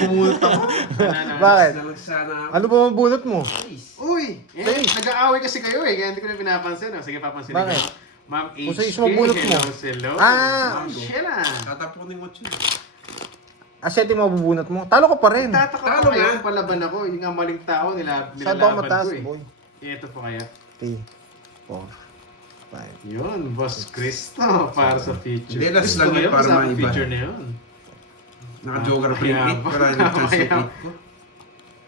Pumunta ko. Bakit? Sana ako. Ano ba mabunot mo? Uy! Nag-aaway kasi kayo eh, kaya hindi ko na pinapansin. Sige, papansin Bakit? ko. Ma'am Kung sa HK, isang mabunot mo. hello. Ah! Sheila. Tatapunin mo siya. Asete mo mabubunot mo. Talo ko pa rin. Tataka Talo pa kayo nga. kung palaban ako. Yung nga maling tao, Saan ba nilalaban mataas, ko eh. boy? Ito po kaya. 3, 4, 5. Yun, Boss Cristo, para sa feature. Hindi, last Gusto lang ko yun yun, para sa maiba. feature na yun. Naka-geography Kaya 8 ba? para nag-translate Kaya. 8 ko.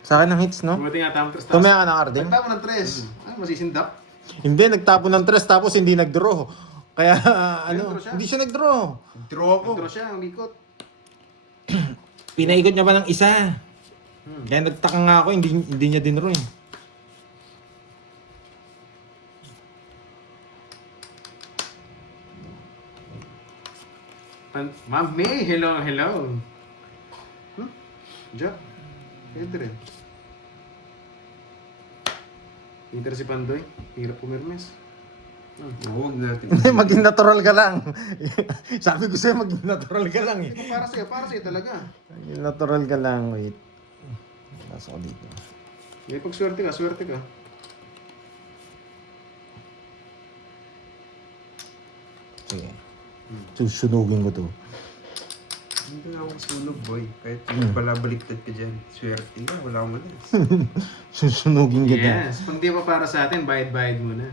Sa akin ang hits, no? Buti nga tamang tres. Tumaya ka ng Arding? Nagtapon ng tres. Ay, masisindap. Hindi, nagtapo ng 3 tapos hindi nag-draw. Kaya ano, Nag-draw siya. hindi siya nag-draw. Draw ako. Nagtro siya, ang likot. Pinaikot niya pa ng isa. Kaya nagtaka nga ako, hindi niya dinraw eh. Ma'am May, hello. Diyan. Pwede rin. Inter si Pandoy. Hirap pumirmes. Huwag natin. Hindi, maging natural ka lang. Sabi ko sa'yo, maging natural ka lang eh. Ito para sa'yo talaga. Maging natural ka lang, wait. Pasok ko dito. May pag swerte ka. Sige. Susunugin ko to. Hindi na ako sunog, boy. Kahit balabaliktad ka dyan. Swerte na, wala akong malas. Susunugin kita. Yes. Kung di pa para sa atin, bayad muna.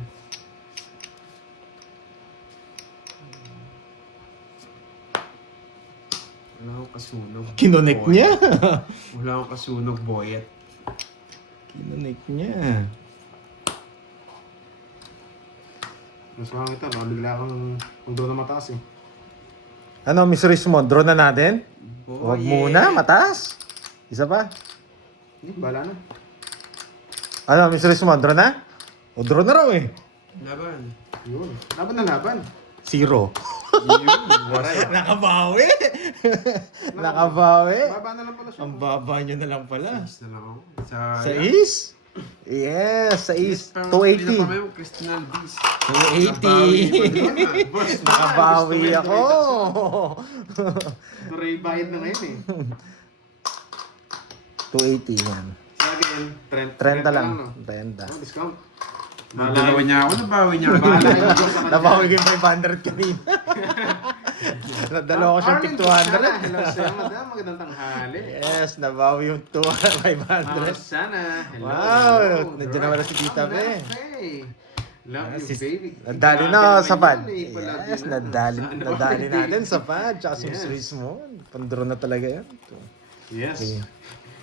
Wala akong kasunog. Kinonek boy. niya. Wala akong kasunog, boyet. Kinonek niya. Mas mahal ito, nakabigla akong kung doon na mataas eh. Ano, Miss Rismond, draw na natin? Huwag muna, mataas. Isa pa. Hindi, bala na. Ano, Miss Rismond, draw na? O, draw na raw eh. Laban. Yun. Laban na laban. 0. Yun, wala. Nakabawi. Nakabawi. Baba na lang pala siya. Ang baba niya na lang pala. Is na lang ako. Sa is? Yes, sa is. 280. Crystal Beast. 280. Boss, Nakabawi ako. Turay bayad na ngayon eh. 280 yan. Sa akin, 30 lang. no? 30. Oh, discount. Dalawa niya ako, nabawi niya ako. Bahala yung Diyos sa kanya. Nabawi ko yung 500 kanina. Nadala ko siyang Arlene tip Sana. 200. Hello sir, madam. Magandang tanghali. Yes, nabawi yung 500. Sana. Hello. Wow, hello. nandiyan naman na si Tita Be. Hey. Love you, Sis- baby. Nadali Grabe na naman sa pad. yun, eh. Palagi Yes, na. nadali Sana natin sa pad. Tsaka si Miss Yes. Rismond. Pandro na talaga yan. Yes.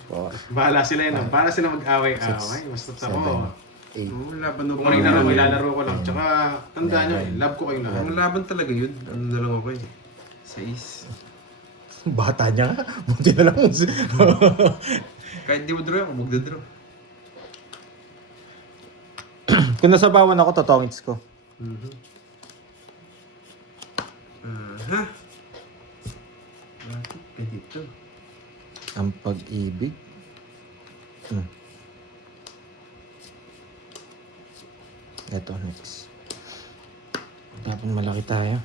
4, Bahala sila yun. Para sila mag-away-away. Basta 7, ako. 8. Oo, laban ng Kung rin ako, ilalaro ko lang. Tsaka, tandaan nyo, love ko kayo lahat. Ang laban talaga yun. Ano na lang ako eh. 6. Bata niya nga. Buti na lang. Kahit di mo draw ako, magdadraw. Kung nasabawan ako, totongits ko. Aha. Bakit pa dito? Ang pag-ibig. Ito, next. Dapat malaki tayo.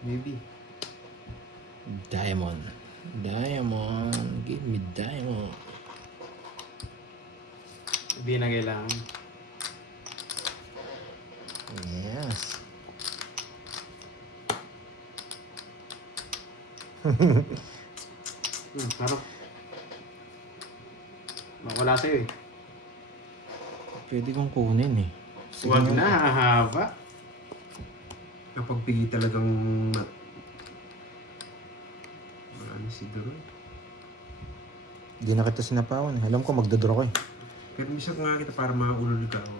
Maybe. Diamond. Diamond. Give me diamond. Hindi na kailangan. Yes. Parang, mawala sa'yo eh. Pwede kong kunin eh. Huwag na, hahaba. Kapag pigi talagang wala na si draw. Hindi na kita sinapawan. Alam ko magdodraw ko eh. Pero minsan nga kita para maulol ka ako.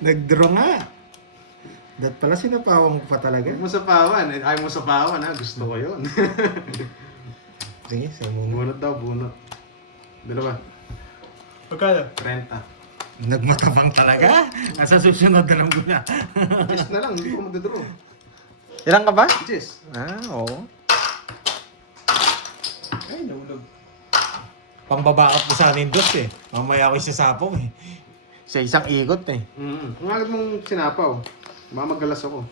Nagdraw nga. Dat pala sinapawang pa talaga. Huwag mo sa pawan. Ayaw mo sa pawan ha. Gusto ko yun. Sige, sa'yo muna. Bunot daw, bunot. Dalawa. Pagkala? 30. Nagmatabang talaga? Nasa susunod na lang muna. Yes na lang, hindi ko magdadraw. Ilan ka ba? Yes. Oo. Ay, naulog. Pangbabakap ko sana yung dos eh. Mamaya ako isasapong eh. Sa isang ikot eh. Ang agad mong sinapaw. Mamagalas ako.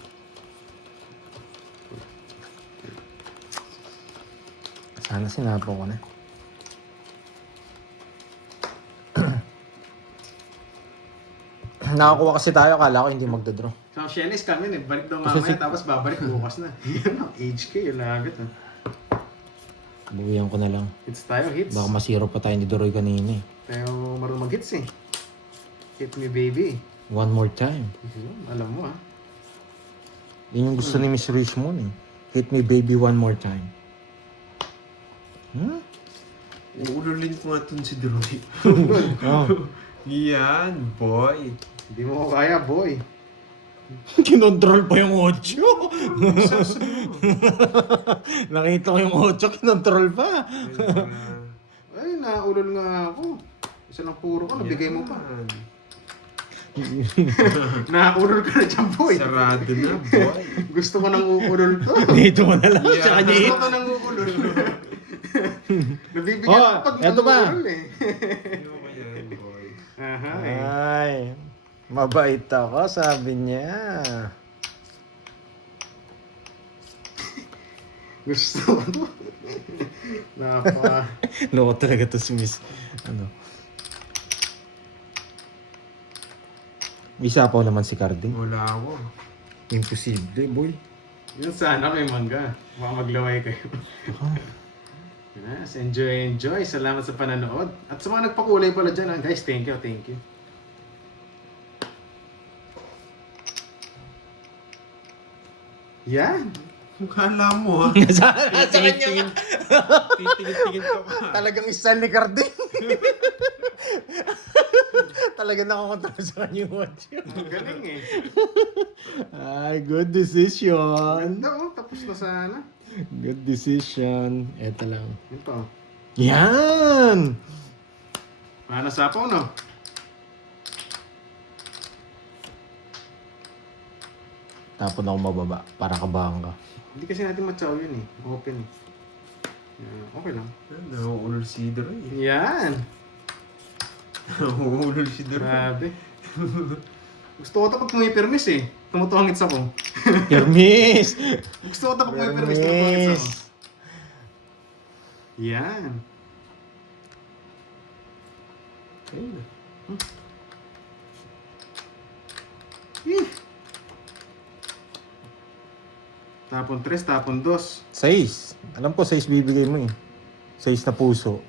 Sana sinapo ko na. Nakakuha kasi tayo, akala ko hindi magdodraw. Sa Shelly's kami, balik daw Kasi mamaya, tapos babalik bukas na. Yan ang HK, lagat ah. Buwihan ko na lang. Hits tayo, hits. Baka masiro pa tayo ni Doroy kanina eh. Tayo marunong mag-hits eh. Hit me baby. One more time. Yun, alam mo ah. Yun yung gusto ni Miss Richmond eh. Hit me baby one more time. Hmm? Uululin ko nga itong si Droy. Oh. Yan, boy. Hindi mo ko kaya, boy. Kinontrol pa yung 8. Nakita ko yung 8, kinontrol pa. Ay, naulol nga ako. Isa lang puro ka, nabigay mo pa. Naulol ka na dyan, boy. Sarado na, boy. Gusto ko nang uulol to. Dito mo na lang. Yeah. Tsaka niya Gusto hit. ko nang uulol. Nabibigyan Oh, ka pag eto ba? uulol eh. Ano ba yan, boy? Aha eh. Ay, mabait ako, sabi niya. Gusto ko to. Napa. Loko talaga to si Miss. Ano? Isa pa naman si Carding. Wala ako. Imposible, boy. Yun sana may mangga. Baka maglaway kayo. Yes, enjoy. Salamat sa pananood. At sa mga nagpakulay pala dyan, guys, thank you. Yan. Kala mo, ha? Nasa kanya Titingin ka pa. talagang isa ni Carding. Talagang nakakontrol sa kanya yung watch. Ang galing eh. Ay, good decision. Ganda oh, tapos na sana. Good decision. Eto lang. Ito. Yan! Paano sapaw, no? Tapon ako mababa para kabahan ka. Hindi kasi natin matsaw yun eh. Open eh. Okay lang. Nauulol si Droy. Yan. Nauulol si Droy. Grabe. Gusto ko ito pag pumipirmis eh. Tumutuhangits ako. Kermis! Gusto ko ito pag pumipirmis. Tumutuhangits ako. Yan. Ayun. Eh. Tapon 3, tapon 2. 6. Alam ko 6 bibigay mo eh. 6 na puso.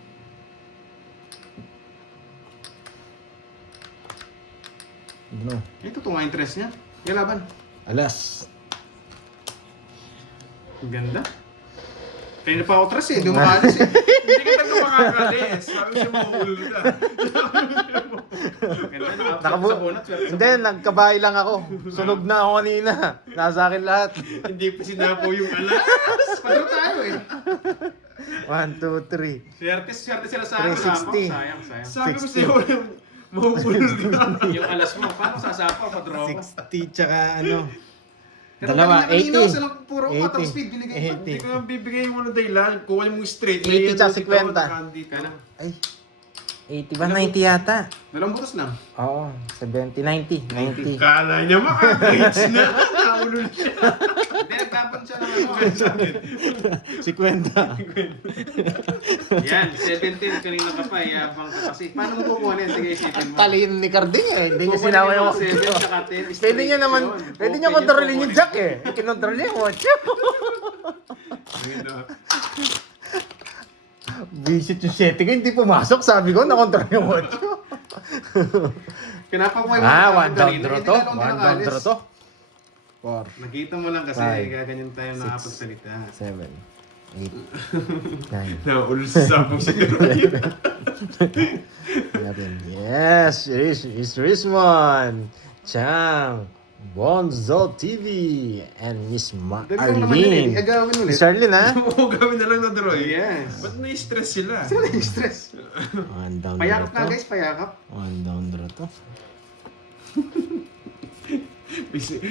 Ano? Ito nga interest niya. Kaya laban. Alas. Ang ganda. Kaya na pa ako tres eh. Hindi mo makalis eh. Hindi ka talaga makakalis. Sabi siya mauulol ka. Ganda. Nakabu- Sa bonat. Hindi, nagkabahay lang ako. Sunog na ako kanina. Nasa akin lahat. Hindi pa sinapo yung alas. Padro tayo eh. 1, 2, 3. Swerte sila sa ano. 360. Sayang. Sabi ko sa'yo, mauulol ka. Yung alas mo, paano sasapaw? Padro ko. 60 tsaka ano. Pero Dalawa, kanina 80. silang puro 80. top speed binigay ko. Hindi ko yung bibigay mo ng dahilan. Kuha mo yung straight. 80 tsaka 50. Kaya na. Ay. 80 ba? 90 yata. Dalawang butos lang. Oo. 70, 90. 90. Kala niya makaka-reach na. Naulol siya. Hindi, nagtapan siya ng ano. 50. Yan, 17 kanina ka pa. Yabang ka kasi. Paano mo kukuha na yan? Sige, isipin mo. Talino ni Carding eh. Hindi niya Kukuha sinama niya yung ng 7 tsaka 10. Pwede niya naman, pwede niya kontrolin yung jack eh. Kinontrol niya yung watch. Visit yung setting ko, hindi pumasok. Sabi ko, nakontrol yung watch. Pinapakuha mo. One down draw to. One down draw to. 4, Nakita mo lang kasi Five, gaganyan tayo nakapagsalita. 7, 8, 9. Naulol sa sabong si Droy. 11. Yes, it's Richmond, Chang, Bonzo TV, and Miss Dali lang naman yun eh. Arlene. Agawin ulit. Miss Arlene, ha? Oo, gawin na lang na Droy. Yes. Ba't na-stress sila? Sino na yung stress? One down Payakap draw na to. guys, payakap. One down draw to.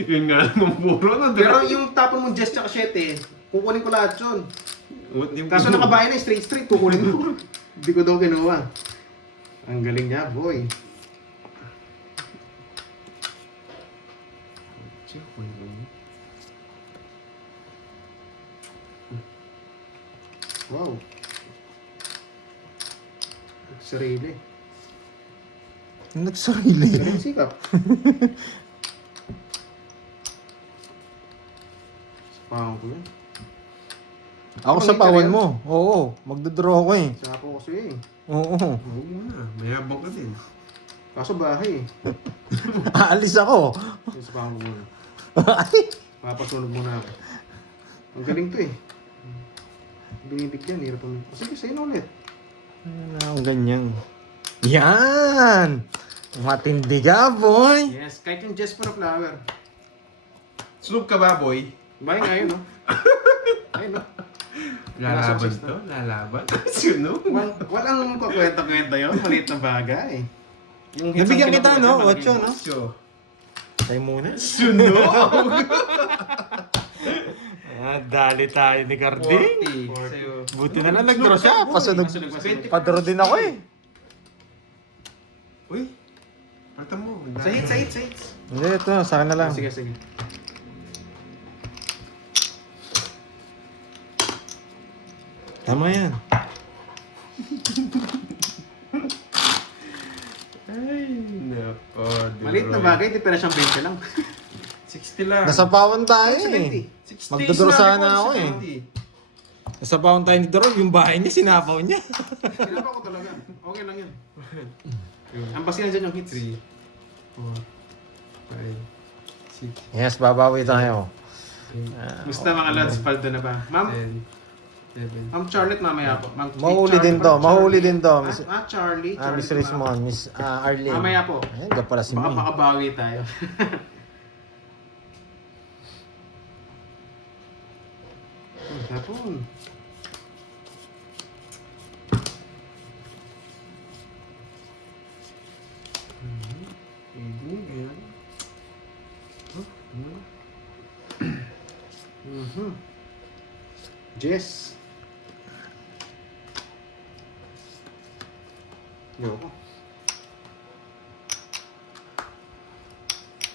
Yun nga lang ang puro na Pero Droy. yung tapon mong Jess tsaka 7, kukunin ko lahat yun. Kaso nakabayan na straight, kukunin mo. Hindi ko daw kinuha. Ang galing niya, boy. Wow. Sarili. Nagsarili. Sarili sikap. Sapahan ko yun. Ako sa pawan mo. Oo, magdodraw ako eh. Sapo ko siya eh. Oo. Oo na, mayabang ka din. Kaso bahay eh. Aalis ako. Sapahan ko muna. Papasunog muna ako. Ang galing to eh. Binibigyan, hirap mo. Sige, sa'yo na ulit. Ang ganyan. Yan! Matindi ka, boy! Yes, kahit yung Just for a Flower. Sunog ka ba, boy? Bahay nga yun, no? Ayun, no? Lalaban to? Lalaban? Sunog? Walang kukwenta-kwenta yun. Maliit na bagay. Yung hits Nabigyan ang kita, kinukuha no? niya, Ocho, malaki. no? So, Tayo muna. sunog! Dali tayo ni Carding. 40. Sa'yo. Buti na lang nag-draw siya. Pasunog. Pasunog. Padro din ako eh. Uy, parta mo. Sa hits. Hindi, ito. Sa akin na lang. Sige. Tama yan. Ay, nako. Maliit na bagay, di pera siyang 20 lang. 60 lang. Nasa pawan tayo eh. 60. Magdodraw Sinabi sana ko, ako eh. 70. Nasa pawan tayo ni Doro. Yung bahay niya, sinapaw niya. Sinapa ko talaga. Okay lang yan. Ang basihan dyan yung hits. 3, 4, 5, 6, Yes, babawi tayo. 8, Gusto mga lads, paldo na ba? Ma'am, 10, 7. Ma'am Charlotte mamaya po. Ma'am, Mahuli Charlie din pa, to. Mahuli Charlie. din to. Charlie. Miss Charlie pa. Rismon. Miss Arlene. Mamaya po. Ayun, ka pala si Baka May. makabawi tayo. Hapon. Jess. Yoko.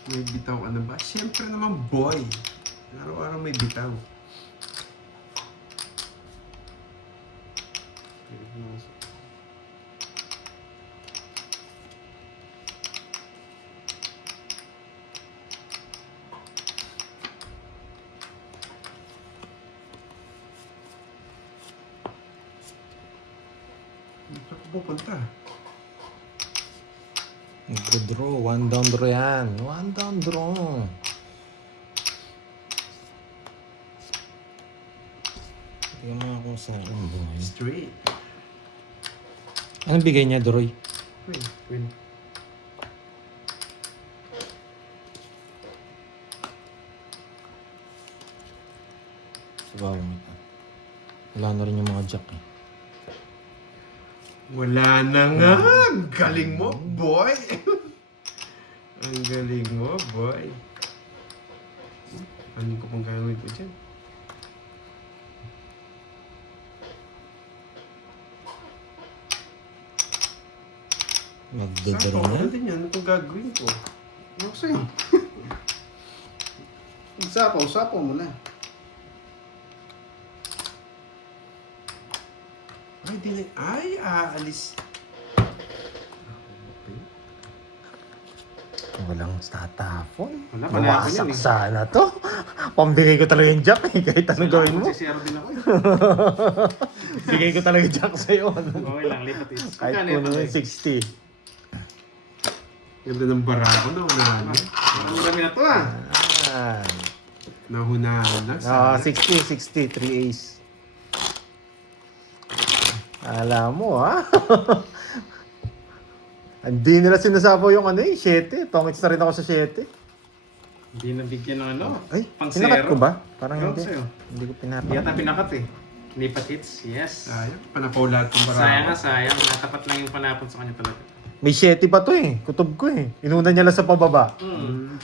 May bitaw ka na ba? Siyempre naman, boy. Araw-araw may bitaw. Dito ko pupunta. Nagdo-draw. One down draw yan. One down draw. Tingnan mo nga kung saan ang buhay. Straight. Anong bigay niya, Droy? Wait. Queen. Sabaw mo ito. Wala na rin yung mga jack eh. Wala na nga. Ang galing mo, boy. Ang galing mo, boy. Ano ko pang gagawin ko dyan? Magdo-draw na. Ano din yan? Ano kung gagawin ko? Ano sa'yo? Sapaw mo na. Ay, di na. Ay, aalis. Walang tatapon. Wala, panayapin yan Bumasak eh. sana to. Pambigay ko talaga yung jack eh. Kahit anong gawin mo. Magsisiyaro din ako eh. Bigay ko talaga yung jack sa'yo. Okay lang, lipat is. Kahit Magkano puno ito, yung 60. Ganda ng barako na unahan. Marami na to ah. Ah. Nahunahan na. Ah, Sana. 60, 3 ace. Alam mo ha. Hindi nila sinasabaw yung ano eh, 7. Tongits na rin ako sa 7. Hindi nabigyan ng ano. Ay, Pang pinakat zero. ko ba? Parang Ewan hindi. sa'yo. Hindi ko Hindi pinakat. yata pinakat eh. Lipat hits, yes. Sayang. Panapaw lahat ng barako. Sayang nga, sayang. Natapat lang yung panapon sa kanya talaga. May 7 pa to eh. Kutob ko eh. Inuna niya lang sa pababa. Kung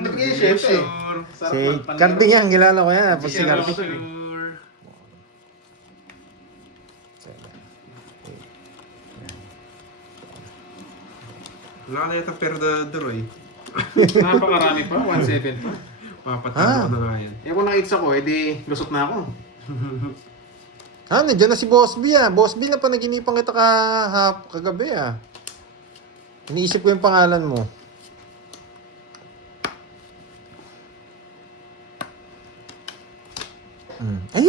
nag-i-shape eh. Sure. Sarap Si magpanlaro. Carding yan, kilala ko yan. Tapos si Sure. Carding. Sure. Wala ka na yata perdador eh. Napakarami pa, 1.7 pa. Papatalo Ah. ko na nga yan. Eh kung nakits ako, edi lusot na ako. Nandiyan na si Boss B ah. Boss B na panaginipan kita kagabi ah. Iniisip ko yung pangalan mo. Ay!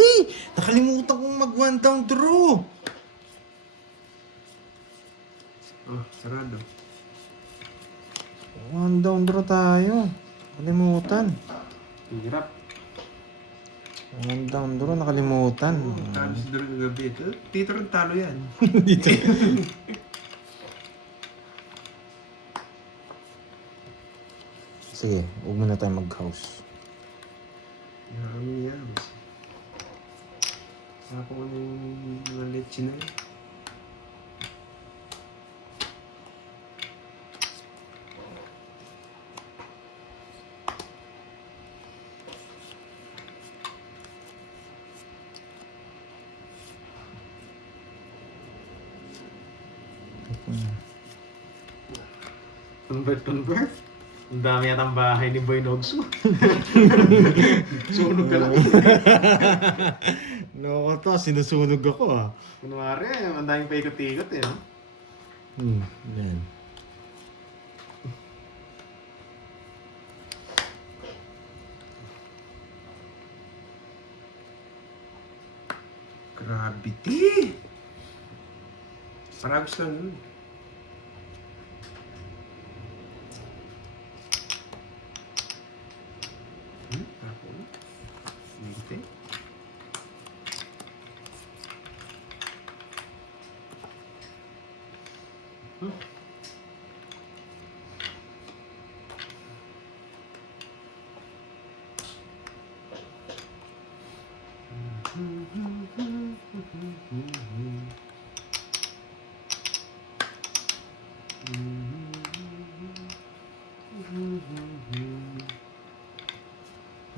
Nakalimutan kong mag one down draw. Oh, sarado. One down draw tayo. Nakalimutan. Hirap. One down draw, nakalimutan. Talo si Duro kagabi. Tito rin talo yan. Dito. Sige, huwag muna tayo mag-house. Marami yan. Saka ko ng mga leche na yan. Convert. Ang dami yatang bahay ni Boy Nogso. Sunog ka lang. Loko to, sinusunog ako ah. Kunwari, ang daming paikot-ikot eh. No? Yan. Gravity! Paragos lang yun. Ako. Hindi.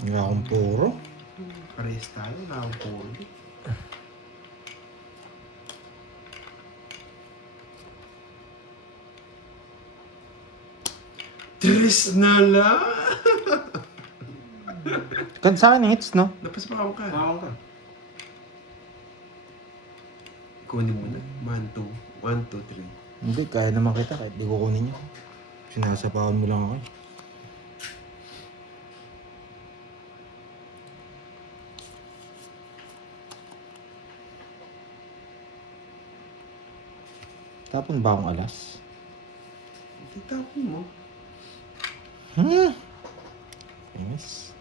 Wala akong puro. Parehas tayo, nakapuli. Tres na lang! Kan sa akin hits, no? Napaspaw ka. Tawag ka. Kunin mo na. 1, 2, 3. Hindi, kaya naman kita kahit di ko kunin niyo. Sinasapawan mo lang ako eh. Tapon ba akong alas? Itapon mo. Yes.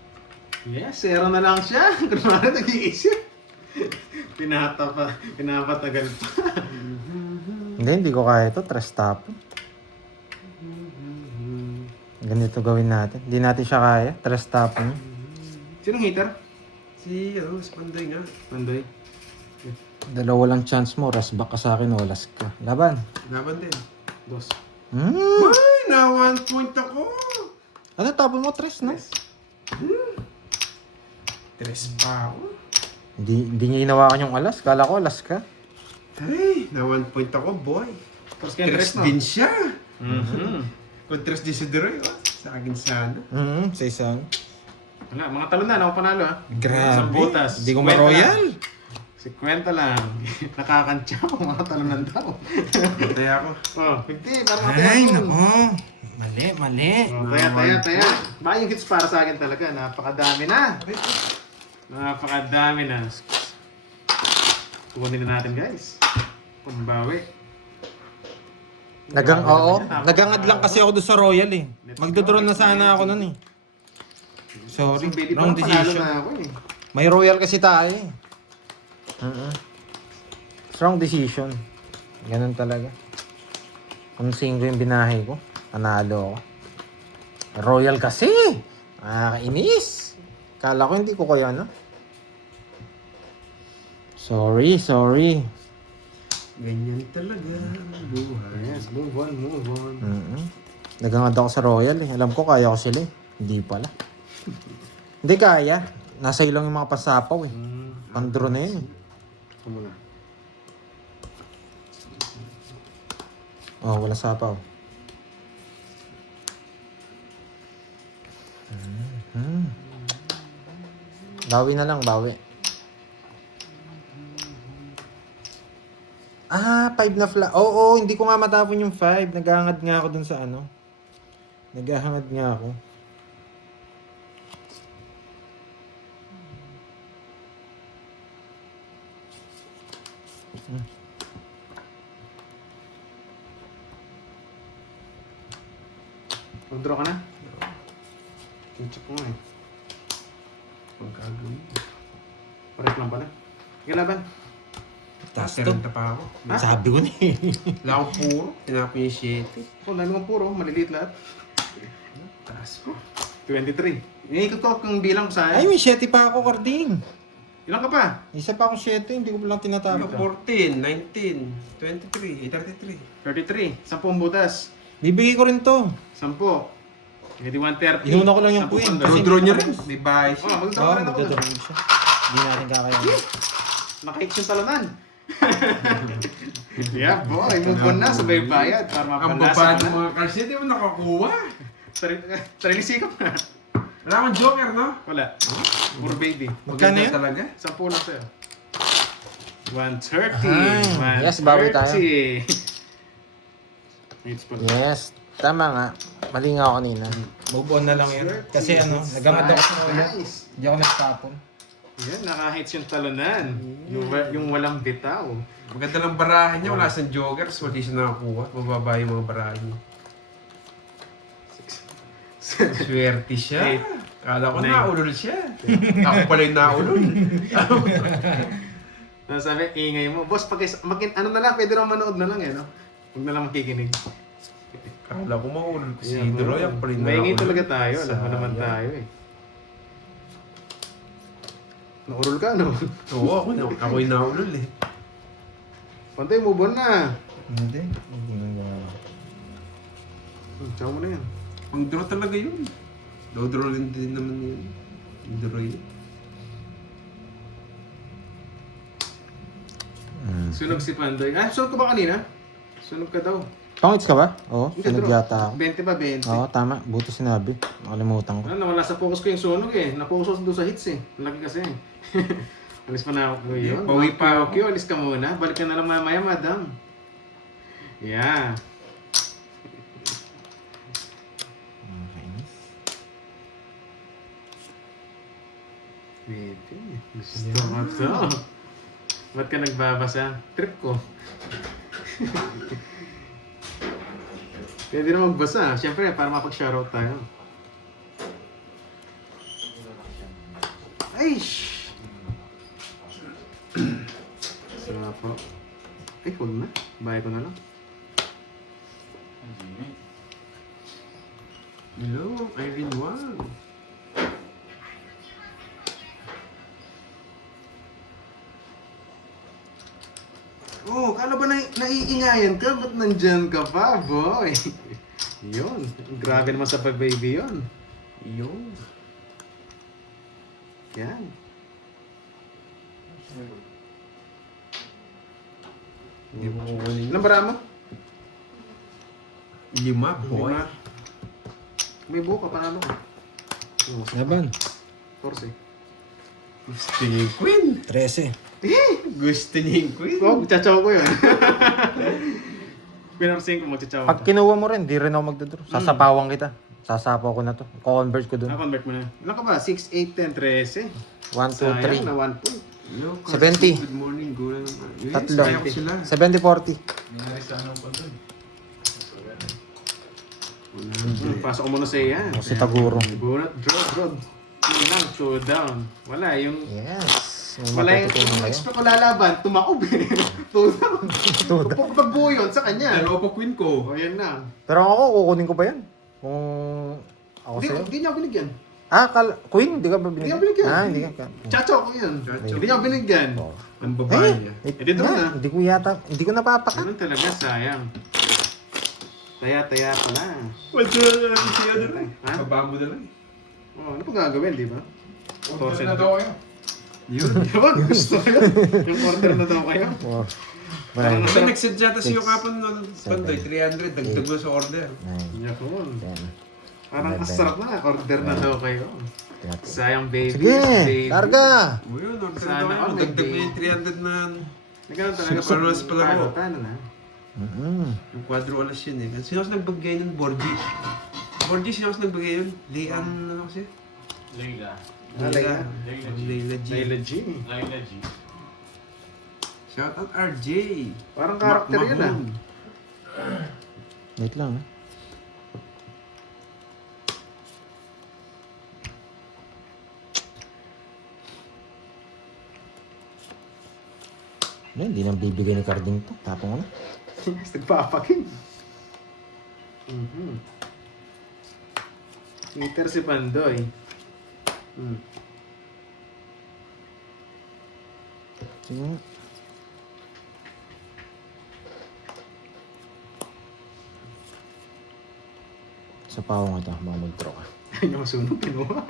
Yes, zero na lang siya. Kunwari nag-iisip. Pinapatagal pa. Hindi ko kaya ito. Tres tapon. Ganito gawin natin. Hindi natin siya kaya. Tres tapon. Sinong hater? Si, si Panday nga. Panday. Dalawa lang chance mo. Rasback ka sa akin. Walas ka. Laban. Laban din. Dos. Ay, na 1 point ako! Ano tapon mo? Tres, no? Tres pa ako. Hindi niya hinawakan yung alas. Kala ko alas ka. Ay, na 1 point ako, boy. Tapos kaya Tres tres no? din siya. Mhm. Kung tres din si Deroy, sa akin sana. Sa isang. Wala, mga talo na. Ako panalo ha. Grabe. Isang butas. Hindi ko Kwenta ma-royal. lang. Si kwenta lang. Nakakantya ko. Mga talo ng tao. Patay ako. Oh, hindi. Parang mga Ay, tao. nako. Mali. Oh, taya. Baka yung hits para sa akin talaga. Napakadami na. Napakadami na. Kukunin na natin guys. Pambawi. Nagangad lang kasi ako doon sa Royal eh. Magdodraw na sana ako nun eh. Sorry, So, baby, wrong parang panalo decision. na ako eh. May Royal kasi tayo eh. Wrong decision. Ganun talaga. Kung single yung binahe ko, panalo ako. Royal kasi! Kainis! Kala ko hindi ko kaya na. Sorry. Ganyan talaga ang buhay. Yes, move on. Nagangad ako sa Royal eh. Alam ko kaya ko sila eh. Hindi pala. Hindi kaya. Nasa iyo lang yung mga pasapaw eh. Pandro na yun eh. Ito muna. Oh, wala sapaw. Bawi na lang, bawi. Ah, 5 na flat. Oo, hindi ko nga matapon yung 5. Naghahangad nga ako dun sa ano. Naghahangad nga ako. Mag-draw ka na? Check ko nga eh. Ang gagawin. Pares lang pala. Sige laban. Taas to. Terenta pa ako. Sabi ko na eh. Wala akong puro. Tinapon yung 7. Oh, dami mong puro. Maliliit lahat. Taas ko. 23. Iniikot ko kung bilang ko sa Ay, may 7 pa ako, Carding. Ilan ka pa? Isa pa akong 7, hindi ko lang tinatapon. 14, 19, 23, 33. 33. 10 butas. Bibigay ko rin to. 10. Hindi 130. Inuna ko lang yung 10 queen. pundar. Kasi- Draw niya rin. May bahay Oh, siya. mag-draw Oo, ka rin ako. magdodrawing siya. Hindi natin kakayanin. Naka-hits yung talunan. Yeah, boy. Move on na. Sabay bayad. Para Ang mapalasa baba ka ng na. mga cards niya, di mo nakakuha. Sarili sikap na. Wala akong joker, no? Wala. Puro baby. Magkano Maganda yan? talaga. 10 lang sa'yo. 130. Ay, yes, bawi tayo. 130. Hits pa. Yes. Tama nga. Mali nga ako kanina. Move on na lang yan. Kasi ano, nagamad ako sa ulit. Nice. Hindi ako nagtapon. Yan, naka-hits yung talunan. Yung walang bitaw. Maganda lang barahan niya. Wala siyang jokers. Wala siya nakakuha. Mababa yung mga barahan niya. Swerte siya. Eight. Kala ko Nine. naulol siya. Ako pala yung naulol. Sabi, ingay mo. Boss, ano na lang, pwede raw manood na lang eh, no? Huwag na lang makikinig. Kala ko maulol. Si Idolo yan pala yung Maingay naulol. talaga tayo. Alam mo naman Sayang. tayo eh. Naurol ka, no? Oo, ako yung naulol eh. Pantay, move on na. Hindi. Hindi nga. Tsaka mo na yan. Ang draw talaga yun. Low draw din naman yun. Yung draw yun. Sunog si Pandoy. Ah, sunog ka ba kanina? Sunog ka daw. Pangits ka ba? Oo, Hindi, sunod draw. yata ako. 20 ba, 20? Oo, tama. Buto sinabi. Nakalimutan ko. Ano, nawala sa focus ko yung sunog eh. Na-focus ako doon sa hits eh. Laki kasi eh. Alis pa na ako yun. Pauwi pa ako. Okay, alis ka muna. Balik ka na lang mamaya, madam. Yeah. Pwede. Gusto ko to. Ba't ka nagbabasa? Trip ko. Pwede na magbasa. Siyempre, para mapag-shoutout tayo. Ay! Sarap po. Ay, huwag na. Bayad ko na lang. Hello, Irene Wang. Oh, kala ba naiingayan ka? Ba't nandyan ka pa, boy? Yun. Grabe naman sa pag-baby yun. Yun. Yan. Hindi mo kukunin. Ilang bara mo? 5, boy. Lima. May buo ka, panalo ka. Laban. 14. Gusto niya yung queen. 13. Gusto niya yung queen. Oh, chachaw ko yun. Pinarsin ko, magchachaw Pag kinuha mo rin, di rin ako magdodro. Sasapawang kita. Sasapaw ko na to. Convert ko dun. Na-convert mo na. Ilan ka ba? 6, 8, 10, 13. 1, 2, 3. Na 1 point. Hello, 70. Good morning, go lang naman. Yes, Tatlo. kaya ko sila. 70-40. Pasok ko muna sa iyan. O si Taguro. Bunot, draw. Yun lang, showdown. Wala, yung... Yes. May Wala yung matututunan kayo. expect ko lalaban, tumaob eh. Tudaw. Tudaw. Pag buo yun sa kanya. Dalawa pa queen ko. O yan na. Pero ako, kukunin ko pa yan. Kung ako Hindi sa'yo. hindi niya ako binigyan. Ah, Queen, hindi ka ba binigyan? Hindi ako binigyan. Ah, hindi ka. Chachaw ko yun. Chachaw. Hindi niya ako binigyan. Oh. Ang babae niya. Dito na. Hindi ko yata, hindi ko napapakan. Ganun talaga, sayang. Taya pa na. What's up? Siya na lang. Ha? Baba mo na lang. Oh, ano pa gagawin, di ba? Torsen na kayo. Yun. Diba? Gusto ko yun. Yung order na daw kayo. Oh. Parang- Kasi nag-send yata Six, siyo kapon nun. Pandoy, 300. Dagdag mo sa order. 9, Yakon. 10. Parang asarap na. Order na daw kayo. Sayang baby. Sige, baby. karga. O yun, order Sana na all kayo. may Dagdag mo day. yung 300 na Nagkaroon talaga Paano sa palaro? Paano na? Yung quadro alas yun eh. Sino kasi nagbagay nun? Borgie. Borgie, sino kasi nagbagay yun? Leyan, ano kasi? Layla. Leia. Layla G. Layla G. Layla G. Shout out RJ. Parang karakter yun ah. Mahon. Wait lang ah. Ano, hindi nang bibigay ni Carding to. Tapong ano? Nagpapaking. Peter si Pandoy. Sige nga. Sa pawang ito, baka mag-draw ka. Ayun yung masunog, kinuha.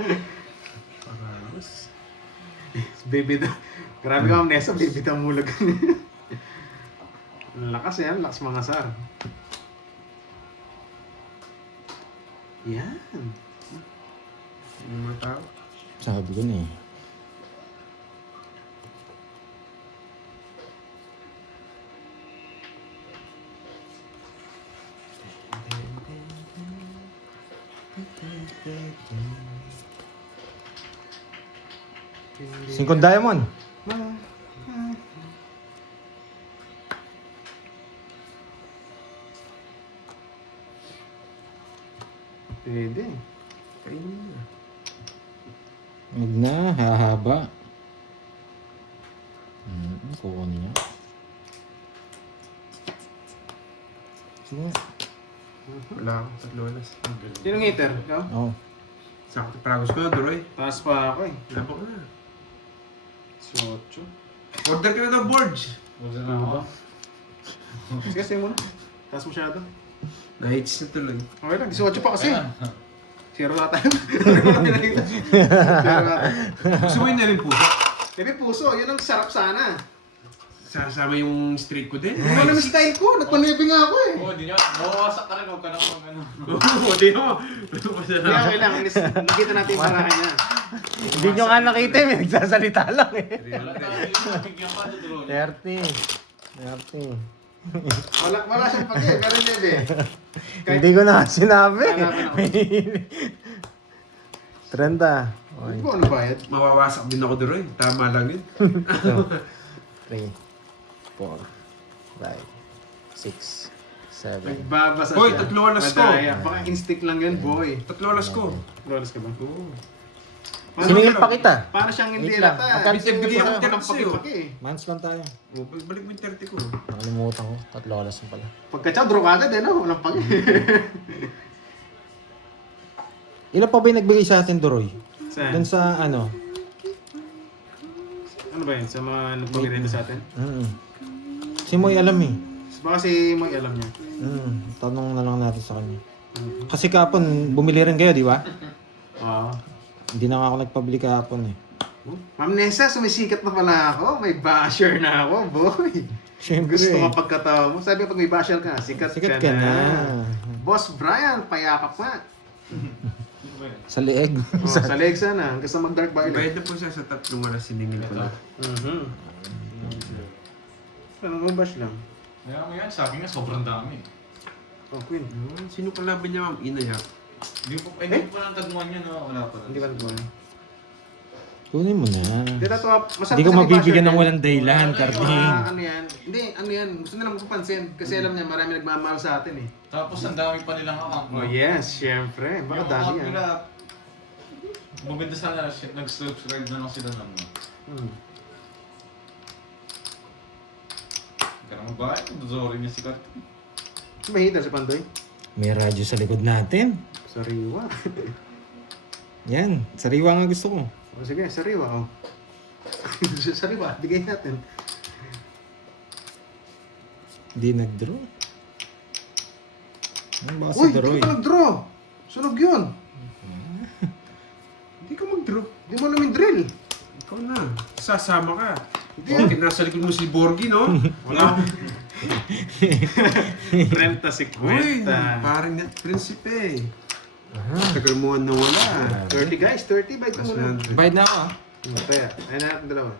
Paramos. Baby daw. Grabe ka, Nessa, baby daw mulag. Ang lakas yan, lakas mga sar. Yan. Yung mga tao. Sabi ko na eh. Singkong diamond. Pwede. Kainin mo na. Huwag na, hahaba. Kukunin niya. Sige. Wala akong tatlo alas. Sinong hater? Ikaw? Oo. Sakto pragos ko na, Duroy. Taas pa ako eh. Labak na. 18. Order ka na ng boards. Huwag na ako. Sige, sige muna. Taas masyado. Na-hits na tuloy. Okay lang, 18 pa kasi. Zero na tayo. Zero na tayo. Gusto mo yun na rin puso? Hindi puso, yun ang sarap sana. Sasama yung streak ko din. Yung ano yung style ko, nagpanibing nga ako eh. Oo, di nyo. Mawawasak ka rin. Huwag ka na mag ano. Oo, di mo. Hindi, okay lang. Nakita natin yung parahan niya. Hindi nyo nga nakita eh, may nagsasalita lang eh. Wala tayo yung mabigyan ka doon. 30. Wala siyang pag pero hindi eh. Hindi ko na sinabi. Hanapan ako. 30. Hindi ko ano bayad. Mawawasak din ako, Duroy. Tama lang yun. 3, 4, 5, 6, 7. Nagbabasa Boy, siya. tatlo alas ko. Madaya. Baka instinct lang yun, boy. Tatlo alas ko. Lolas ka ba? Oo. Siningil pa kita. Paano siyang hindi Wait lang. lata? Magkano bigyan ako Walang 30 sa'yo? paki-paki eh. Months lang tayo. Oh, balik mo yung 30 ko. Nakalimutan ko. 3 oras na pala. Pagka-chow, draw ka agad eh, no? Walang paki. Ilan pa ba yung nagbigay sa atin, Doroy? Saan? Doon sa ano? Ano ba yun? Sa mga nagpagirito sa atin? Si Moy alam eh. Baka si Moy alam niya. Tanong na lang natin sa kanya. Kasi kapon, bumili rin kayo, di ba? Oo. Hindi na nga ako nagpabili kahapon eh. Ma'am Nessa, sumisikat na pala ako. May basher na ako, boy. Siyempre. Gusto mo pagkatawa mo. Sabi pag may basher ka, sikat Sikat ka ka na. na. Boss Brian, payakap nga. Sa leeg. Oh, sa leg sana. Gusto mag-dark violet. Bayad na po siya sa 3 oras siningil ko na. Ano mo bash lang? Kaya mo yan, sabi nga sobrang dami. Oh, Queen. Sino kalaban niya, ma'am? Inaya. Hindi po pa lang tagmuan yun, no? Wala pa. Hindi ba ito? Kunin mo na. Hindi na ito. Masarap Hindi ko kasi may mabibigyan basher ng din. walang dahilan, Carding. Ano yan? Hindi, ano yan? Gusto nilang magpapansin. Kasi alam niya, marami nagmamahal sa atin eh. Tapos ang dami pa nilang account. Oh yes, syempre. Baka Yung dami account yan. nila, maganda sana nag-subscribe na lang sila ng ano. Kaya magbayad, sorry niya si Kat. May hater si Pandoy? May radyo sa likod natin. Sariwa. Yan, sariwa nga gusto ko. O sige, sariwa oh. Sariwa, bigay natin. Hindi nag-draw. Ano ba Uy, si di Doroy? ka nag-draw. Sunog yun. Hindi ka mag-draw. Di mo namin drill. Ikaw na. Sasama ka. Hindi. Bakit nasa likod mo si Borgie, no? Wala. Renta si Uy, Kwenta. parang net prinsipe. Tagal mo na wala. 30 guys, 30 bite ko muna. Mas Bayad na ako ah. Kaya, ayun na natin dalawa.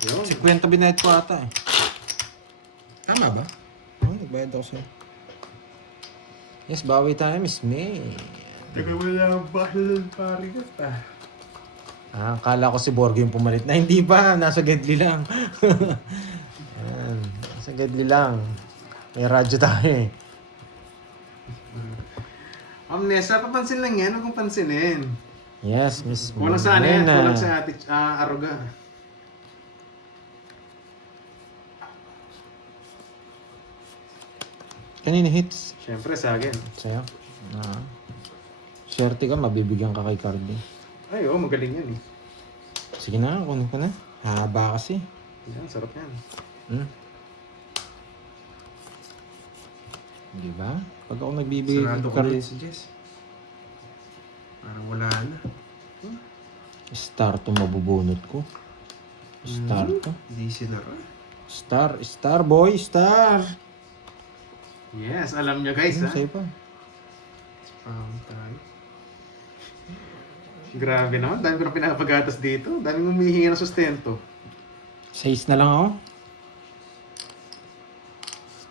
Yun. 50 binayad ko ata eh. Tama ba? Oh, nagbayad ako sa'yo. Yes, bawi tayo, Miss May. Teka, wala ang bahal ng pari ka. Akala ko si Borgo yung pumalit na. Hindi ba? Nasa Gedli lang. Ayan, nasa Gedli lang. May radyo tayo eh. Nessa, papansin lang yan. Huwag kong pansinin. Yes, Miss Kulang sa ano yan. Morena. Kulang sa ate, Aruga. Kanina hits. Siyempre, sa akin. Sa'yo? Swerte ka, mabibigyan ka kay Cardi. Ay, oo, magaling yan eh. Sige na, kunin ko na. Haba kasi. Yan, sarap yan. Hmm? Di ba? Pag ako nagbibigay Sarado ng ko na Cardi, yun si Jess. Parang wala na. star to mabubunot ko. Star to. Hindi sinara. Star boy, star! Yes, alam nyo guys Ano ha. sa'yo pa? Tayo. Grabe naman, dami ko na pinapagatas dito. Dami mong humihingi ng sustento. 6 na lang ako.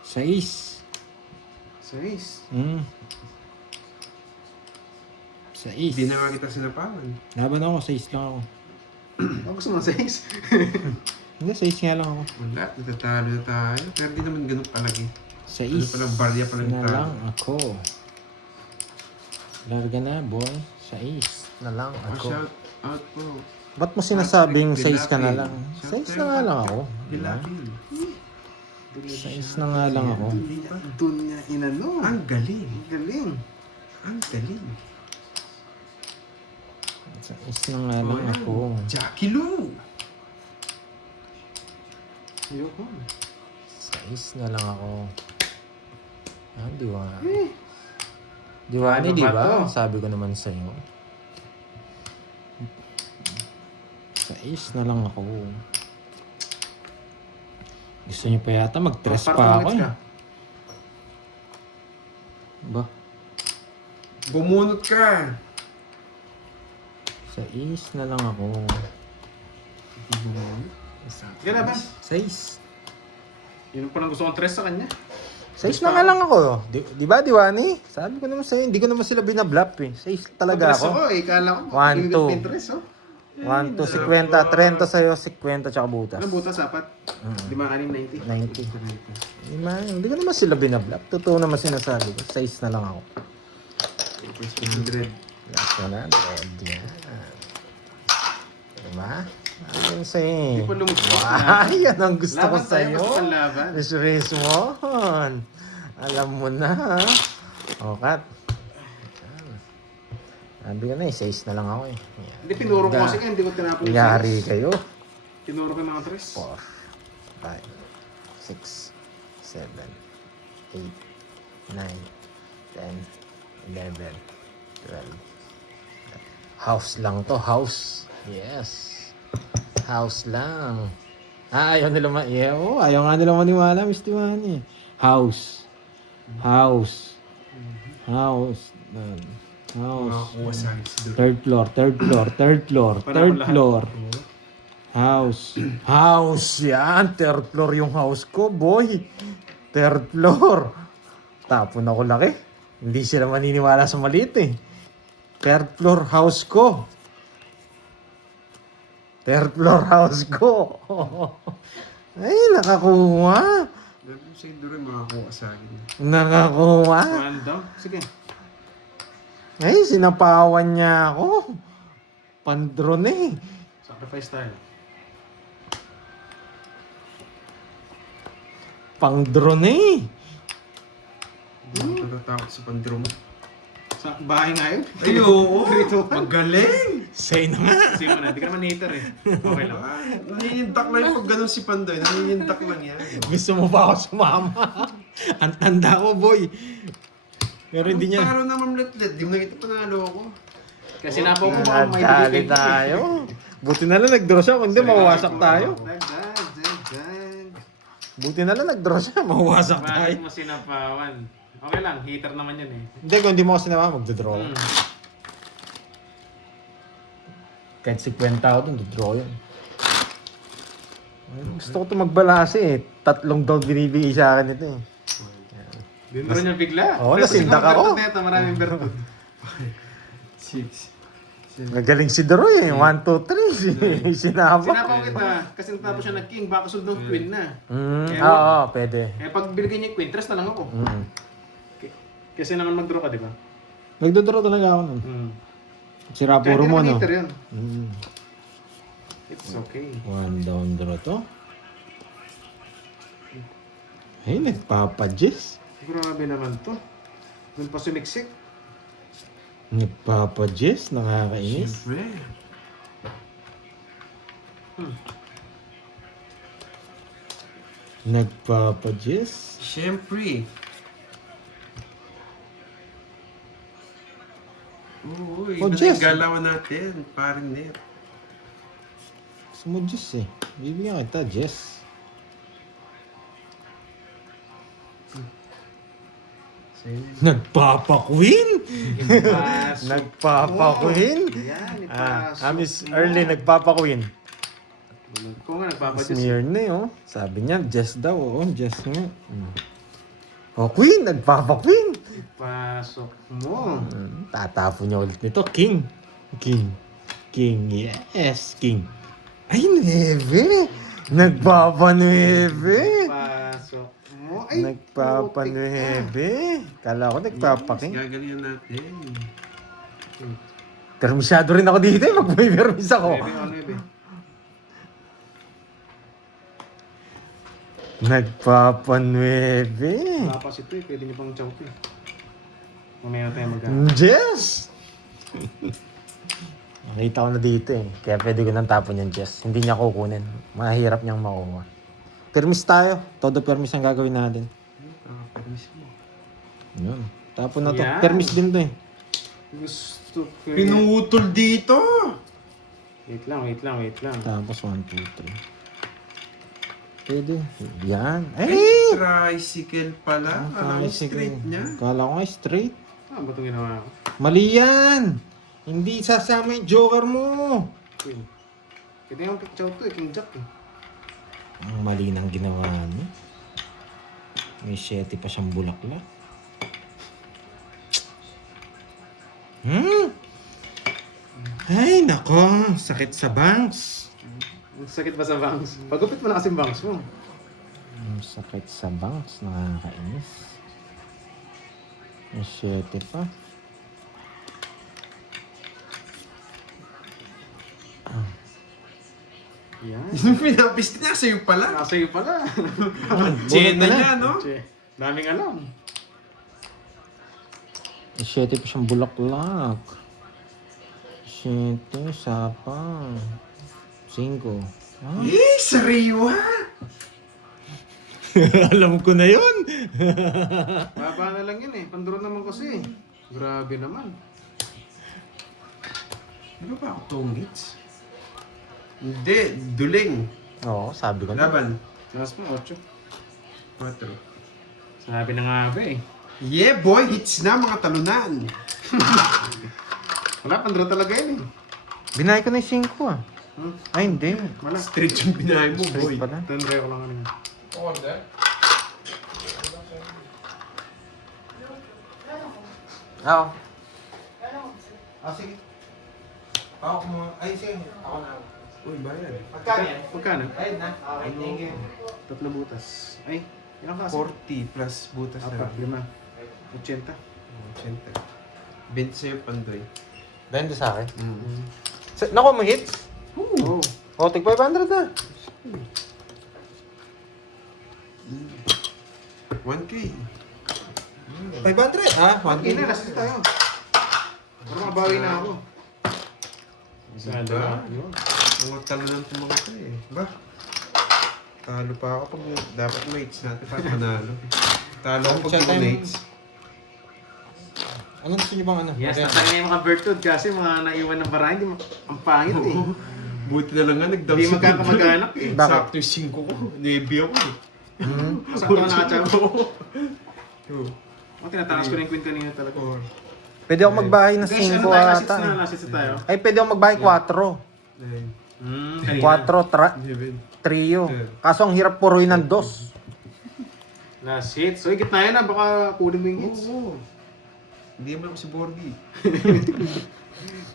6. 6. Hmm. 6. Hindi na nga kita sinapawan. Laban ako, 6 lang ako. Ako gusto mo 6. Hindi, 6 nga lang ako. Wala, natatalo na tayo. Pero di naman ganun palagi. 6 Ano palang barya pala yung na talo. lang ako. Larga na, boy. 6 na lang Oh, ako. shout out po. Ba't mo sinasabing Patrick 6 ka na Bilapil. lang? Shout 6 na nga lang ako. Bilapil. 6 na nga lang ako. Hindi ba? Doon niya inano. Ang galing. Ang galing. Ang galing. 6 na nga lang ako. Jackie Lou. Ayoko. 6 na lang ako. Diwa. Eh, Diwani, Ano di ba ba? to? Sabi ko naman sa'yo. 6 na lang ako. Gusto niyo pa yata mag-tres parang pa ako tumangits eh. ka. Ba? Bumunot ka. 6 na lang ako. Sige na ba? 6. Yun pa lang gusto kong tres sa kanya. 6 na nga lang ako. Di ba, Diwani? Sabi ko naman sa'yo, hindi ko naman sila binablap eh. 6 talaga Tres ako. ako eh. Kala ko. 1, 2. Pinterest oh. 1, 2, 50, 30 sa'yo, 50 tsaka butas. Ano butas apat? 5, 6, 90. 90. Hindi ko naman sila binablap. Totoo naman sinasabi ko. 6 na lang ako. 100. Last ko na, red yan. Diba? Ayun sa'yo. Di pa lumagpas. Wow, yan ang gusto ko Laban tayo, sa'yo. basta panlaban. Miss Rizmon. Alam mo na, ha? O, Kat. Sabi ko na eh, 6 na lang ako eh. Yan. Hindi, tinuro ko kasi kaya hindi ko tinapon yung Yari size. kayo. Tinuro ko yung mga tres. 4, 5, 6, 7, 8, 9, 10, 11, 12. House lang to, house. Yes. House lang. Ayaw nila ayaw nga nila maniwala, Miss Tiwani. House. House. House. House. Makakuha sa akin si Dor. Third floor, third floor, third floor, third floor. House. House yan. Third floor yung house ko, boy. Third floor. Tapon ako laki. Hindi sila maniniwala sa maliit eh. Third floor house ko. Third floor house ko. Ay, nakakuha. Sabi ko sa'yo, Dor, makakuha sa akin. Nakakuha. Random. Sige. Ay, sinapawan niya ako. Pandron eh. Sacrifice tayo. Pang drone eh. Natatakot sa pandrom. Sa bahay nga yun. Ay, oo. Dito. Magaling. Say na nga. Kasi mo na, di ka naman hater eh. Okay lang. Naninindak lang yung pag ganun si Pandoy. Naninindak lang yan. Gusto mo ba ako sumama? Ang tanda ko, boy. Pero hindi niya. Talo na mamletlet. Di mo nakita panalo ako. Kasi napo ko baka may Nagkali bigay tayo. Buti na lang nag-draw siya. Hindi, mawawasak tayo. Dagdag. Buti na lang nag-draw siya. Mawawasak tayo. Bakit mo sinapawan? Okay lang, hater naman yan eh. Hindi, kung hindi mo ako sinama, magdodraw. Hmm. Kahit 50 ako dun, dodraw yun. Gusto ko ito magbalase eh. 3 daw binibigay sa akin ito eh. Dinuro niya bigla. Oo, nasindak ako. Ito, maraming bertud. 6. Nagaling si Daroy eh. 1, 2, 3. Sinabak. Sinapaw kita, kasi natapos siya nag-king, baka sunod ng queen na. Oo, pwede. Eh pag binigay niya yung queen, tres na lang ako. Kasi naman mag-draw ka, di ba? Nagdodraw talaga ako nun. Sira puro mo, no? Yun. Mm. It's okay. 1 down draw to. Ay, nagpapadjess. Grabe naman to. Doon pa sumiksik. Nagpapadjess, nakakainis. Siyempre. Nagpapadjess. Siyempre. Oo, Oh, ito na Jess. yung galawan natin. Parin net. Gusto mo Jess eh. Bibigyan kita, Jess. Nagpapa-queen? Nagpapa-queen? Yan, Miss Early nagpapa-queen. Kung nga nagpapadjust. Smear na eh, oh. Sabi niya, Jess daw. Oo, Jess nga. Oh, queen! Nagpapa-queen! Pasok mo. Tatapon niya ulit nito. King. King. King. Yes, King. Ay, 9. Nagpapa-9. Pasok mo. Ay, Nagpapa-9. Kala ko nagpapa-king. Gagalingan natin. Permisyado rin ako dito eh. Pag may permis ako. Bebe, ano bebe? Nagpapa-9. Wala pa si ito eh. Pwede niyo pang chow eh. Mamaya na tayo mag-ano. Jess! Nakita ko na dito eh. Kaya pwede ko nang tapon yung Jess. Hindi niya kukunin. Mahirap niyang makuha. Permis tayo. Todo permis ang gagawin natin. Permis mo. Yun. Tapon na to. Yan. Permis din to eh. Gusto ko. Pinutol dito! Wait lang. Tapos 1, 2, 3. Pwede. Yan. Ay, Ay! tricycle pala. Alam mo straight niya. Kala ko nga straight. Ano ba itong ginawa ko? Mali yan! Hindi sasama yung joker mo. Queen. Pwede yung chow to eh. King Jack eh. Ang mali ng ginawa niya. May 7 pa siyang bulaklak. Ay, nako. Sakit sa bangs. Ang sakit ba sa bangs? Pagupit mo na kasi bangs mo. Ang sakit sa bangs. Nakakainis. May 7 pa. Yan. Yung pinapist niya sa'yo pala. Nasa iyo pala. Chena niya, no? Che, daming alam. May 7 pa siyang bulaklak. 7, sapang. 5. Ah, Eh, sariwa! alam ko na yun. Baba na lang yun eh. Panduro naman kasi. Grabe naman. Ano ba ako tongits? Hindi, duling. Oo, sabi ko na. Laban. Mas mo, 8. 4. Sabi na nga ba eh. Yeah, boy! Hits na mga talunan! Wala, panduro talaga yun eh. Binay ko na yung 5 ah. Ay, hindi. Wala. Straight yung binahay mo, boy. Straight pala. Tandre ko lang ano yun. Oo. Sige. Ako mo. Ay, sige. Ako na. Uy, bayan. Magkano yan? Magkano? Ayun na. Okay, thank you. 3 butas. Ay, ilang klase? 40 plus butas na. 4, 5. 80. 80. 20 sa'yo, Pandoy. Dahil sa akin. Mm. Naku, may hits. Oh. O, tig 500 na. 1K. 500? Ha? Okay na, last tayo. Para makabawi na ako. Isa na Diba? yun. Mga talunan tumakot eh. Ba? Talo pa ako pag dapat mates natin para manalo. Talo ako pag Chat hindi time. mates. Anong gusto niyo bang ano? Yes, Okay. natangin na yung mga Bertud kasi mga naiwan ng barahan. Ang pangit eh. Buti na lang nga nagdam Hindi magkakamag-anak eh. Bakit? Sakto yung 5 ko. Nebi ako eh. Sakto na nakachab. Two. Tinatakas ko na yung queen kanina talaga. 4. Pwede ako magbahay ng Guys, 5 ano tayo? ata. Last hits na tayo. Ay, pwede ako magbahay 4. 9. Kanina. 11. trio. Kaso ang hirap puruin ng dos. Last hit. So, gitna yan na. Baka kunin mo yung hits. Oo. Hindi mo ako si Borgi.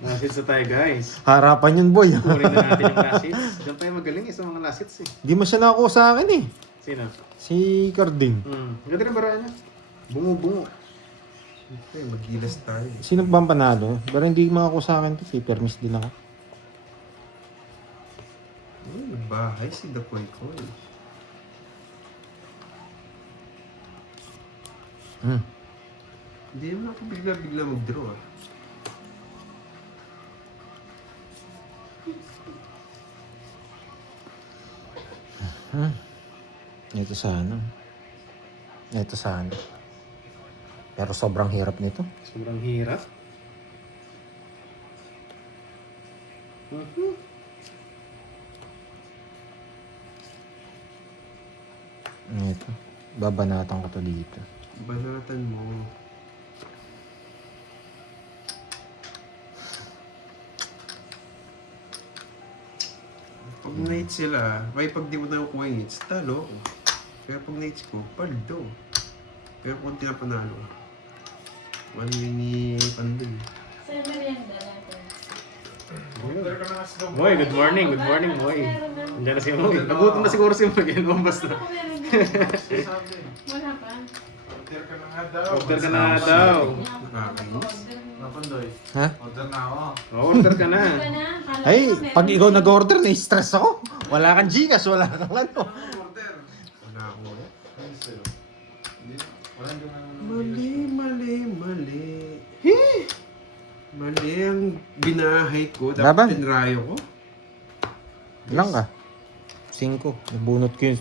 Last hits na tayo, guys. Harapan yun, boy. Kunin na natin yung last hits. Diyan tayo magaling sa mga last hits eh. Di mo siya nakakuha sa akin eh. Sino? Si Carding. Ganda ng bara niya. Bungo-bungo. Siyempre, magilas tayo. Sino ba ang panalo? Pero hindi makakuha sa akin to. Paper miss din ako. Uy, bahay si Dapoy ko eh. Hindi naman ako bigla-bigla mag-draw ah. Ito sana. Ito sana. Pero sobrang hirap nito. Sobrang hirap. Ito. Babanatan ko to dito. Banatan mo. Pag nights sila, kaya pag di mo na kuha yung hits, talo ako. Kaya pag nights ko, paldo. Kaya kung tinapanalo, one win ni Pandoy. Sir, merienda natin. Order ka na kasi daw. Boy, good morning. Good morning, boy. Meron na. Andiyan na si Moy. Nagutom na siguro si Moy. Lumabas na. Ako meron na. Sabi. Wala pa. Order ka na nga daw. Order ka na daw. Nakakainis. Napandoy. Ha? Order na ako. Order ka na. Iba na. Kala Ay, ko meron pag ikaw na. nag-order, na-stress ako. Wala kang Gcash, wala kang ano. Order. Wala ako eh. Ano sa'yo? Hindi. Wala hindi na. Mali. Mali ang binahay ko. Laban. Dapat tinrayo ko. Ilang ka? 5. Nabunot ko yung...